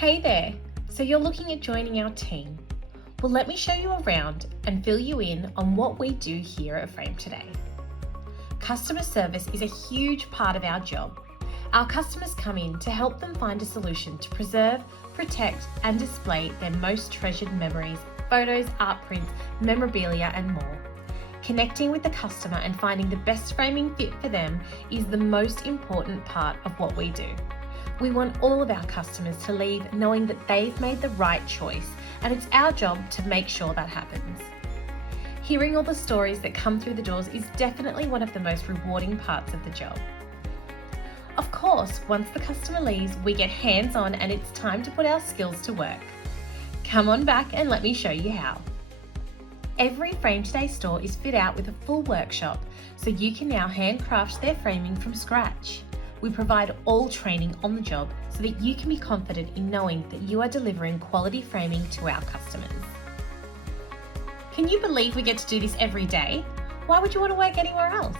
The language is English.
Hey there, so you're looking at joining our team. Well, let me show you around and fill you in on what we do here at Frame Today. Customer service is a huge part of our job. Our customers come in to help them find a solution to preserve, protect and display their most treasured memories, photos, art prints, memorabilia and more. Connecting with the customer and finding the best framing fit for them is the most important part of what we do. We want all of our customers to leave knowing that they've made the right choice, and it's our job to make sure that happens. Hearing all the stories that come through the doors is definitely one of the most rewarding parts of the job. Of course, once the customer leaves, we get hands-on and it's time to put our skills to work. Come on back and let me show you how. Every Frame Today store is fit out with a full workshop, so you can now handcraft their framing from scratch. We provide all training on the job so that you can be confident in knowing that you are delivering quality framing to our customers. Can you believe we get to do this every day? Why would you want to work anywhere else?